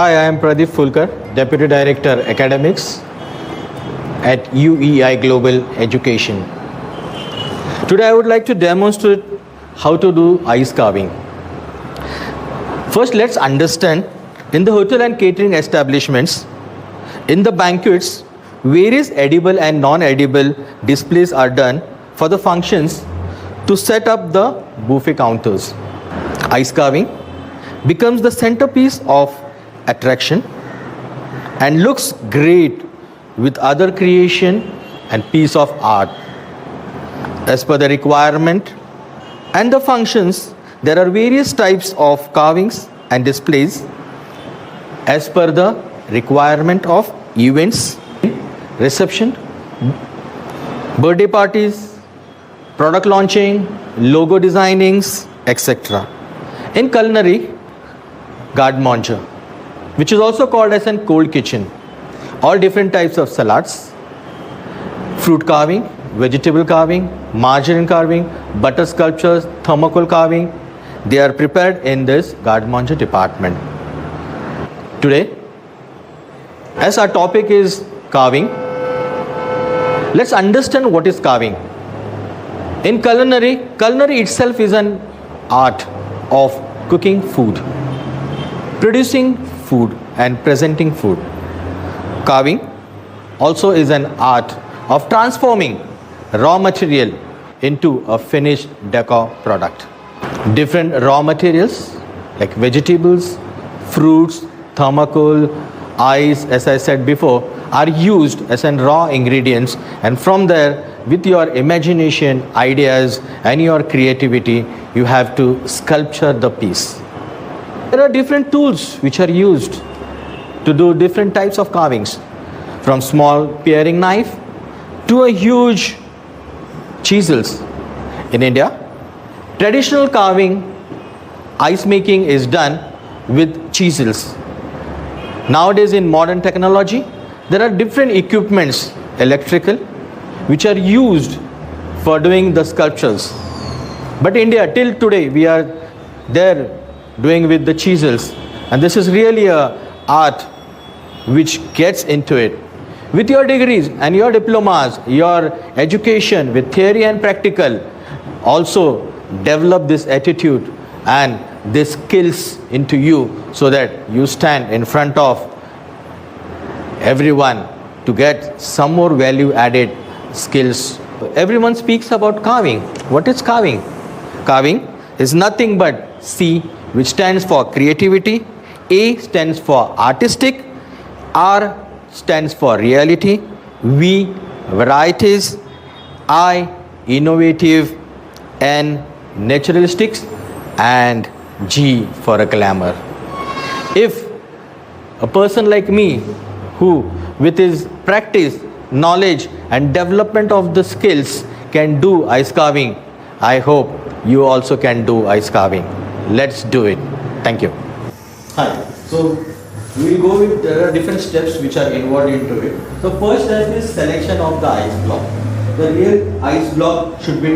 Hi, I am Pradeep Fulkar, Deputy Director Academics at UEI Global Education. Today I would like to demonstrate how to do ice carving. First, let's understand in the hotel and catering establishments, in the banquets, various edible and non-edible displays are done for the functions to set up the buffet counters. Ice carving becomes the centerpiece of attraction and looks great with other creation and piece of art. As per the requirement and the functions, there are various types of carvings and displays as per the requirement of events, reception, birthday parties, product launching, logo designings, etc. In culinary, garde manger, which is also called as a cold kitchen, all different types of salads, fruit carving, vegetable carving, margarine carving, butter sculptures, thermocol carving, they are prepared in this garde manger department. Today, as our topic is carving, let's understand what is carving. In culinary itself is an art of cooking food, producing food and presenting food. Carving also is an art of transforming raw material into a finished decor product. Different raw materials like vegetables, fruits, thermocol, ice, as I said before, are used as an raw ingredients, and from there, with your imagination, ideas and your creativity, you have to sculpture the piece. There are different tools which are used to do different types of carvings, from small paring knife to a huge chisels. In India, traditional carving, ice making is done with chisels. Nowadays in modern technology, there are different equipments, electrical, which are used for doing the sculptures. But India, till today, we are there doing with the chisels, and this is really a art which gets into it. With your degrees and your diplomas, your education with theory and practical, also develop this attitude and these skills into you so that you stand in front of everyone to get some more value added skills. Everyone speaks about carving. What is carving? Carving is nothing but C, which stands for creativity, A stands for artistic, R stands for reality, V varieties, I innovative, N naturalistics, and G for a glamour. If a person like me, who with his practice, knowledge and development of the skills can do ice carving, I hope you also can do ice carving. Let's do it. Thank you. Hi. So we will go with, there are different steps which are involved into it. So first step is selection of the ice block. The real ice block should be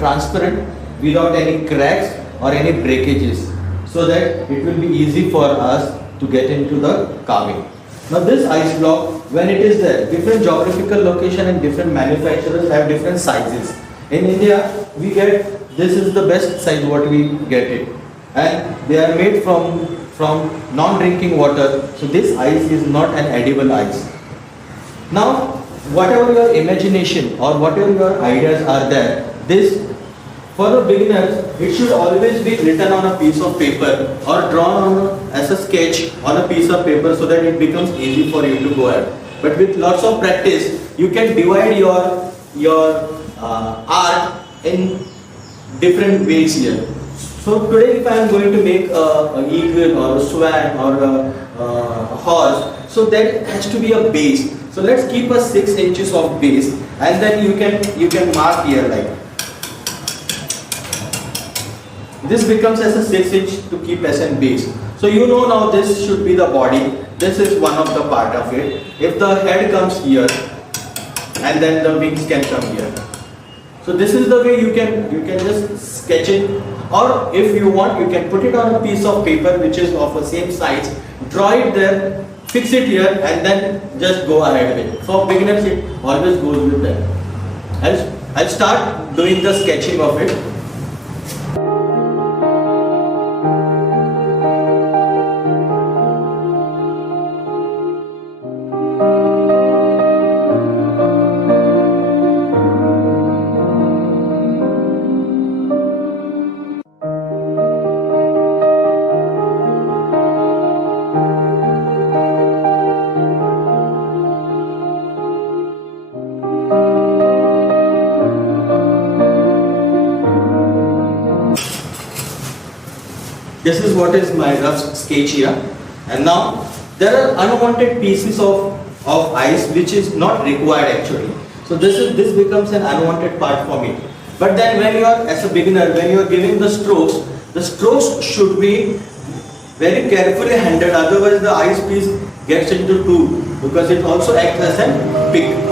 transparent without any cracks or any breakages, so that it will be easy for us to get into the carving. Now this ice block, when it is there, different geographical location and different manufacturers have different sizes. In India, we get, this is the best size what we get it, and they are made from non-drinking water, so this ice is not an edible ice. Now, whatever your imagination or whatever your ideas are there, this, for the beginners, it should always be written on a piece of paper or drawn on as a sketch on a piece of paper, so that it becomes easy for you to go ahead. But with lots of practice, you can divide your art in different ways here. So today, if I am going to make an eagle or a swan or a horse, so that has to be a base. So let's keep a 6 inches of base, and then you can mark here like. This becomes as a 6 inch to keep as a base. So you know now this should be the body. This is one of the part of it. If the head comes here, and then the wings can come here. So this is the way you can just sketch it, or if you want, you can put it on a piece of paper which is of the same size, draw it there, fix it here, and then just go ahead with it. For beginners, it always goes with that. I'll start doing the sketching of it. This is what is my rough sketch here. And now there are unwanted pieces of ice which is not required actually. So this becomes an unwanted part for me. But then when you are, as a beginner, when you are giving the strokes should be very carefully handled, otherwise the ice piece gets into two, because it also acts as a pick.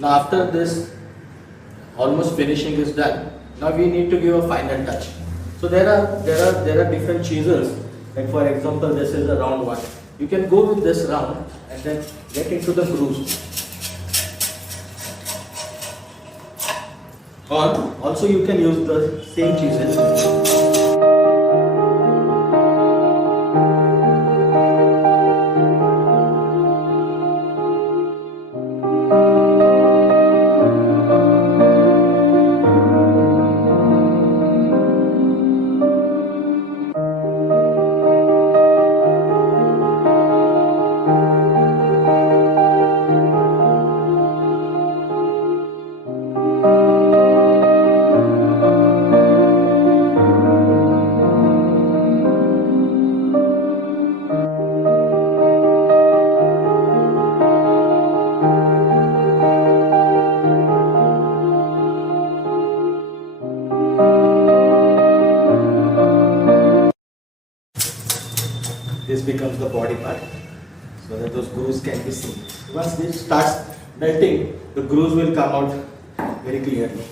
Now after this almost finishing is done, now we need to give a final touch. So there are different chisels. Like for example, this is a round one. You can go with this round and then get into the grooves. Or also you can use the same chisel. This becomes the body part, so that those grooves can be seen. Once this starts melting, the grooves will come out very clearly.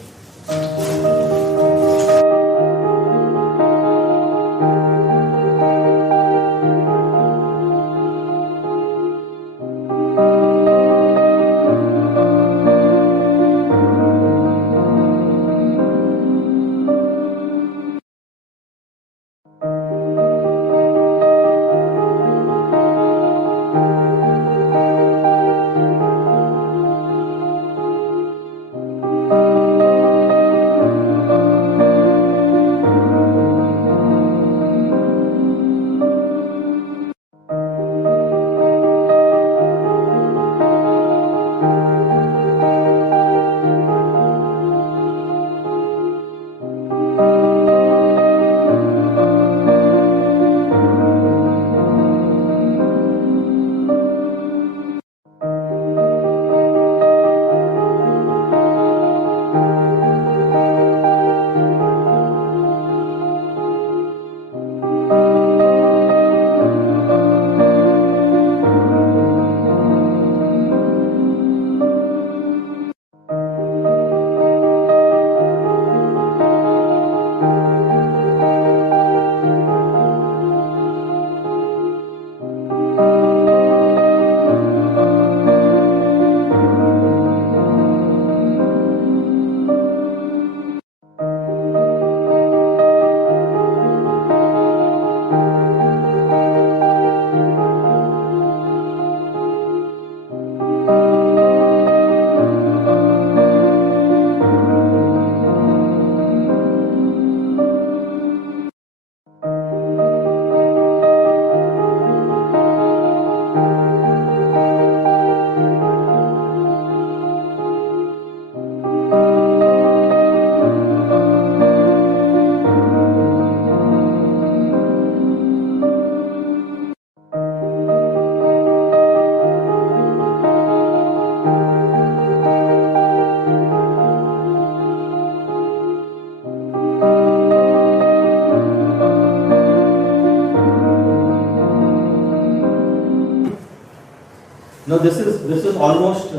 Now this is almost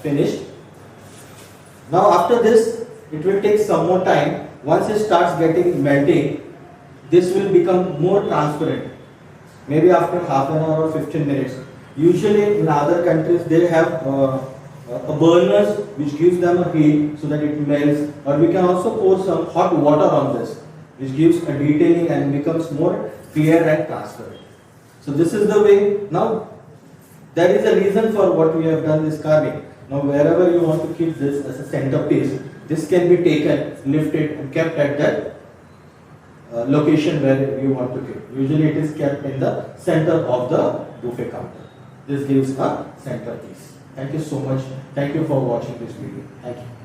finished. Now after this, it will take some more time. Once it starts getting melting, this will become more transparent. Maybe after half an hour or 15 minutes. Usually in other countries they have a burners which gives them a heat so that it melts, or we can also pour some hot water on this which gives a detailing and becomes more clear and transparent. So this is the way. Now there is a reason for what we have done this carving. Now wherever you want to keep this as a centerpiece, this can be taken, lifted and kept at that location where you want to keep. Usually it is kept in the center of the buffet counter. This gives a centerpiece. Thank you so much. Thank you for watching this video. Thank you.